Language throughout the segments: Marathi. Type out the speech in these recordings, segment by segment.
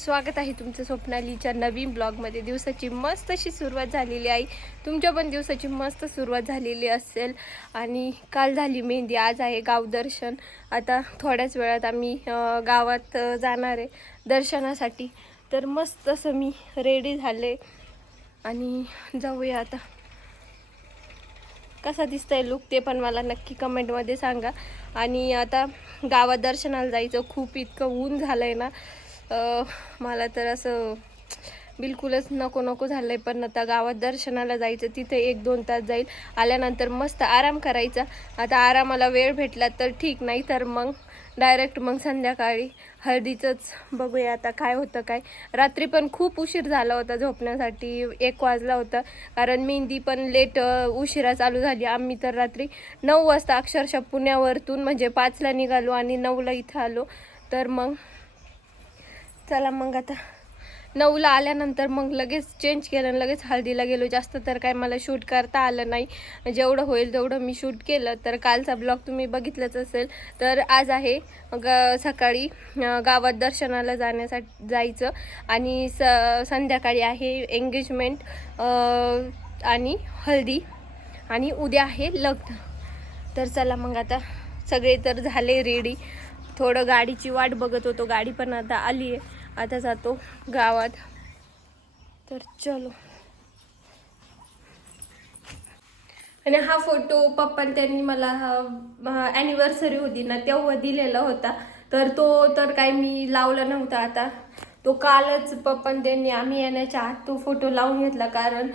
स्वागत आहे तुमचं स्वप्नालीच्या नवीन ब्लॉगमध्ये। दिवसाची मस्त अशी सुरुवात झालेली आहे। तुमच्या पण दिवसाची मस्त सुरुवात झालेली असेल। आणि काल झाली मेहंदी, आज आहे गाव दर्शन। आता थोड्याच वेळात आम्ही गावात जाणार आहे दर्शनासाठी। तर मस्त असं मी रेडी झाले आणि जाऊया आता। कसा दिसतंय लुक ते पण मला नक्की कमेंटमध्ये सांगा। आणि आता गावात दर्शनाला जायचं, खूप इतकं ऊन झालंय ना, मला तर असं बिलकुलच नको नको झालंय। पण आता गावात दर्शनाला जायचं, तिथे 1-2 तास जाईल। आल्यानंतर मस्त आराम करायचा। आता आरामाला वेळ भेटला तर ठीक, नाही तर मग डायरेक्ट मग संध्याकाळी हळदीचंच बघूया आता काय होतं काय। रात्री पण खूप उशीर झाला होता झोपण्यासाठी, 1 वाजला होता, कारण मेहंदी पण लेट उशिरा चालू झाली। आम्ही तर रात्री 9 वाजता अक्षरशः पुण्यावरतून म्हणजे 5ला निघालो आणि 9ला इथं आलो। तर मग चला मग आता 9ला आल्यानंतर मग लगेच चेंज केलं आणि लगेच हळदीला गेलो। जास्त तर काय मला शूट करता आलं नाही, जेवढं होईल तेवढं मी शूट केलं। तर कालचा ब्लॉग तुम्ही बघितलंच असेल। तर आज आहे सकाळी गावात दर्शनाला जायचं आणि संध्याकाळी आहे एंगेजमेंट आणि हळदी, आणि उद्या आहे लग्न। तर चला मग आता सगळे तर झाले रेडी, थोडं गाडीची वाट बघत होतो, गाडी पण आता आली आहे। आता जातो गावात, तर चलो। आणि हा फोटो पप्पा त्यांनी मला ॲनिव्हर्सरी होती ना तेव्हा दिलेला होता, तर तो तर काही मी लावला नव्हता। आता तो कालच पप्पा त्यांनी आम्ही येण्याच्या आत तो फोटो लावून घेतला, कारण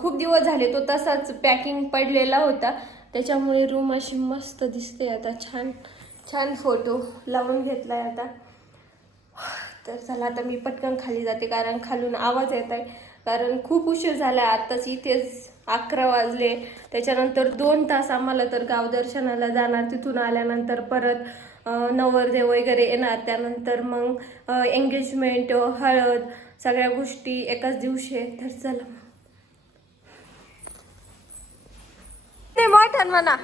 खूप दिवस झाले तो तसाच पॅकिंग पडलेला होता। त्याच्यामुळे रूम अशी मस्त दिसते आता, छान छान फोटो लावून घेतलाय आता। तर चला आता मी पटकन खाली जाते, कारण खालून आवाज येत आहे, कारण खूप उशीर झाला। आत्ताच इथेच 11 वाजले। त्याच्यानंतर 2 तास आम्हाला तर गाव दर्शनाला जाणार, तिथून आल्यानंतर परत नवरदेव वगैरे येणार, त्यानंतर मग एंगेजमेंट, हळद, सगळ्या गोष्टी एकाच दिवशी आहेत। तर चला ते मोठ्यान म्हणा।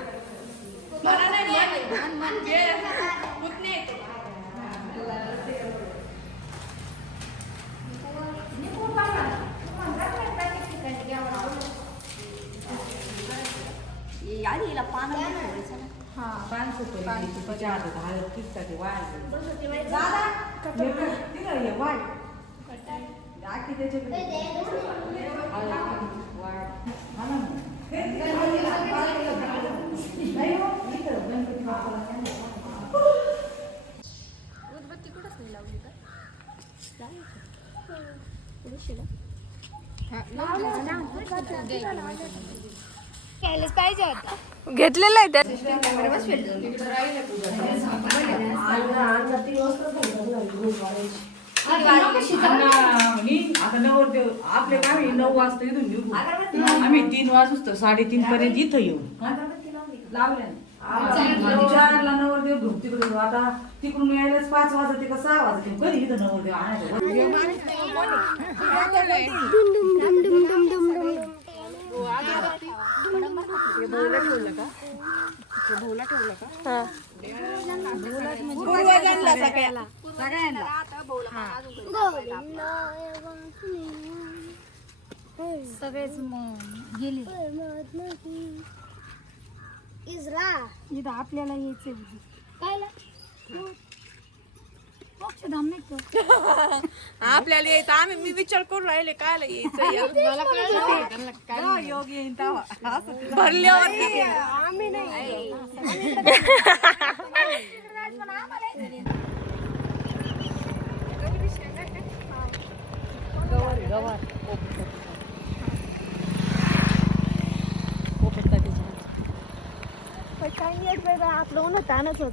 उदबत्ती कुठंच नाही लावली का? पाहिजे घेतलेलं आहे आता नवरदेव आपले काम 9 वाजता इथून निघू, आम्ही 3 वाजतो 3:30 पर्यंत इथं येऊ। लावल्या 4ला नवरदेव घेऊन तिकडे, आता तिकडून यायलाच 5 वाजता, का 6 वाजता कधी इथं नवरदेव आणायचं। सगळेच गेले इथं आपल्याला यायचंय मोक्षधाम नाही का? आपल्याला यायचं, आम्ही मी विचार करून राहिले कायला यायचं योग येईन तेव्हा भरल्यावर आम्ही नाही आपलं उन्हात ताणच होत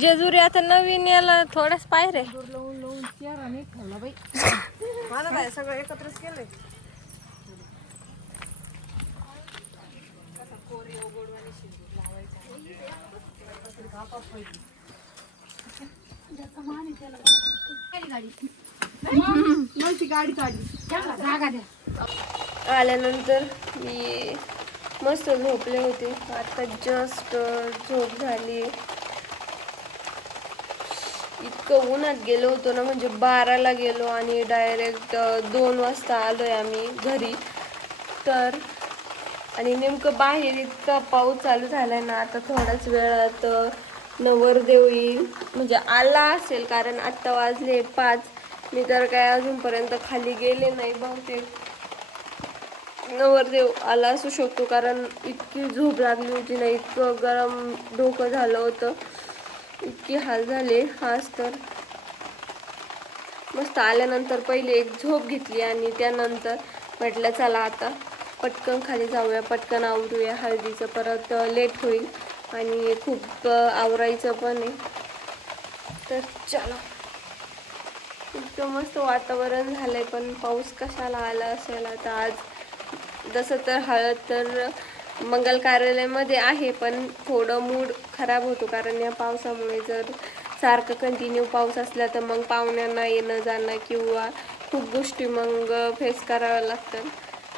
जेजुरी आता नवीन याला थोड्याच पायरे सगळं एकत्रच केलंय। गाडी नव्हती गाडी काढली जागा द्या. आल्यानंतर मी मस्त झोपले होते. आता जस्ट झोप झाली. इतकं उन्हात गेलो होतो ना, म्हणजे 12ला गेलो आणि डायरेक्ट 2 वाजता आलोय आम्ही घरी. तर आणि नेमकं बाहेर इतका पाऊस चालू झालाय ना, आता थोड्याच वेळात नवरदेव येईल, म्हणजे आला असेल, कारण आत्ता वाजले 5. मी तर काय अजूनपर्यंत खाली गेले नाही. बहुतेक नवरदेव आला असू शकतो, कारण इतकी झोप लागली होती ना, इतकं गरम डोकं झालं होतं, इतके हाल झाले. आज तर मस्त आल्यानंतर पहिले एक झोप घेतली आणि त्यानंतर म्हटलं चला आता पटकन खाली जाऊया, पटकन आवरूया हळदीचं, परत लेट होईल आणि खूप आवरायचं पण आहे. तर चला. इतकं मस्त वातावरण झालंय, पण पाऊस कशाला आला असेल आता. आज जसं तर हळद तर मंगल कार्यालयामध्ये आहे, पण थोडं मूड खराब होतो, कारण या पावसामुळे जर सारखं कंटिन्यू पाऊस असला तर मग पाहुण्यांना येणं जाणं किंवा खूप गोष्टी मग फेस कराव्या लागतात.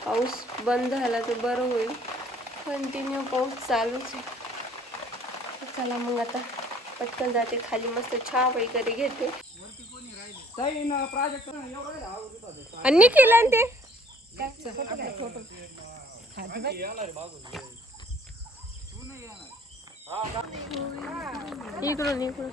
पाऊस बंद झाला तर बरं होईल. कंटिन्यू पाऊस चालूच आहे. चला मग आता पटकन जाते खाली, मस्त चहा वगैरे घेते. आणि केला ते इकडून इकडून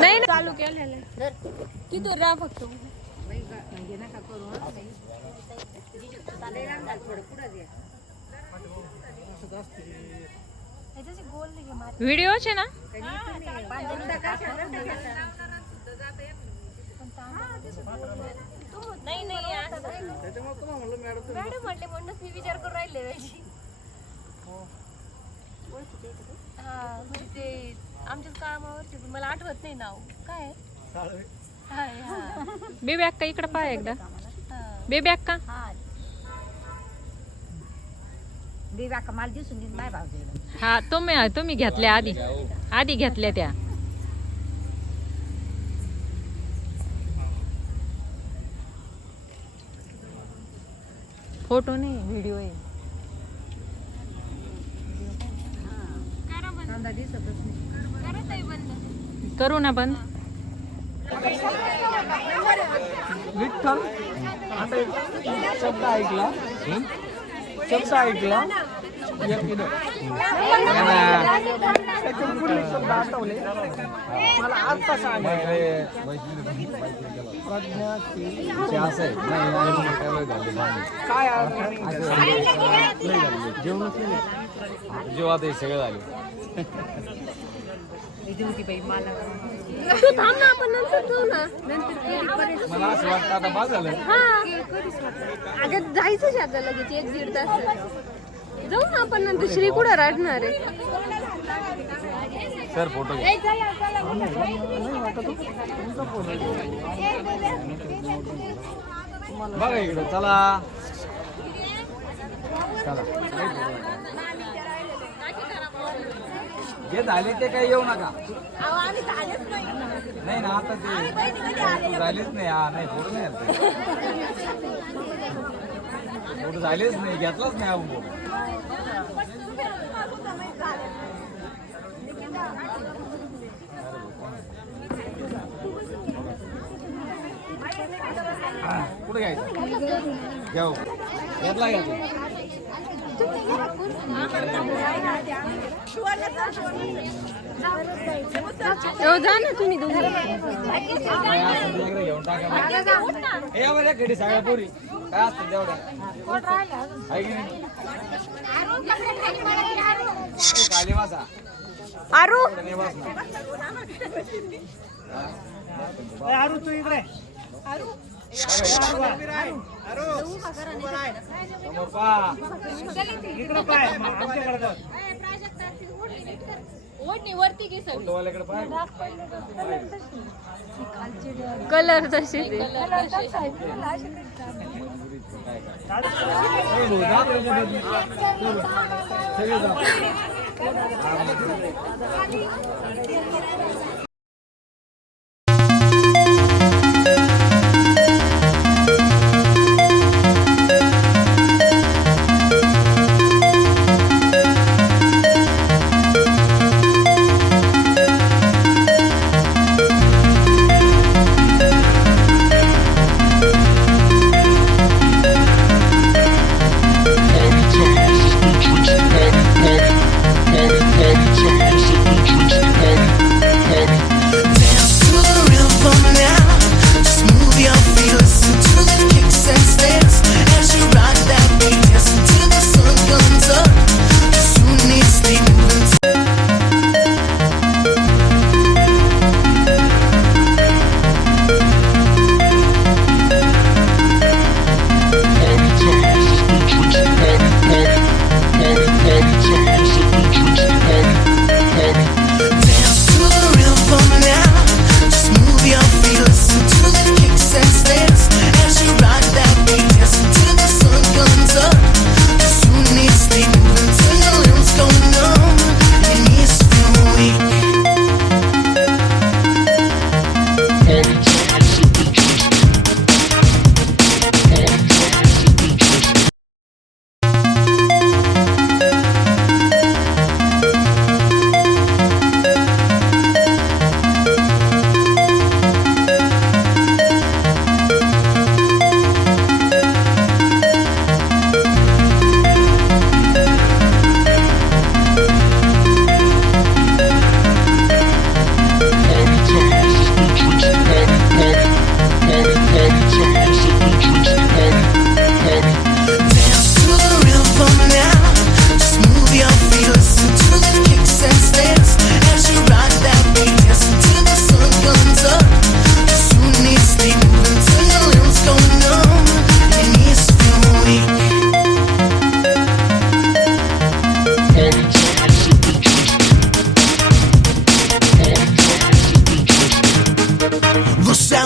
नाही चालू केलेलं तिथं राहा फक्त. व्हिडिओचे ना नाही नाही मॅडम म्हटले म्हणूनच मी विचार करून राहिले. हा म्हणजे ते आमच्याच कामावरचे, मला आठवत नाही नाव काय. बेबी अक्का इकडे पाय एकदा. बेबी अक्का मला दिसून घेऊन नाही भाव. हा तुम्ही घेतल्या आधी घेतल्या त्या. फोटो नाही व्हिडिओ आहे. करू ना बंद. विठ्ठल आता शब्द ऐकला त्याच्यापूर्वी शब्द आठवले मला आता काय जेव्हा ते सगळं झालं तू थांब ना, आपण नंतर जाऊ ना. नंतर मला असं वाटतं आता बाद झालं. अगं जायचं आता लगेच 1-1.5 तास जाऊ ना आपण नंतर. श्री कुठं राहणार आहे. सर फोटो घ्या. बघा इकडं चला चला. जे झाले ते काही येऊ नका. नाही ना आता ते झालेच नाही. हा नाही फोटो नाही आलते. फोटो झालेच नाही, घेतलाच नाही आपण फोटो. कुठे घ्यायचं घेऊ घेतला घ्यायचं. जा ना तुम्ही दोघे. घेऊन टाका. हे आम्हाला घडी सगळ्या पोरी काय असतं तेवढ्या आहे की नाही. खाली वासा आरू नाही वासना. आरू तू इकडे समोर पा इकडे पाय आमच्याकडे जाऊ. फोटोवाल्याकडे पाय. कलर तशी ते.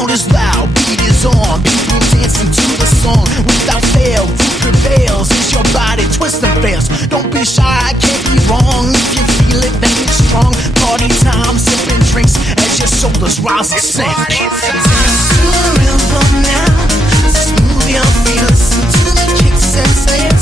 sound is loud, beat is on. People dancing to the song. Without fail, who prevails? Is your body twisting fails? Don't be shy, I can't be wrong. If you feel it, then it's strong. Party time, sipping drinks as your shoulders rise and sink. Dance to the rhythm now. Smooth your feet, listen to the kicks and snares.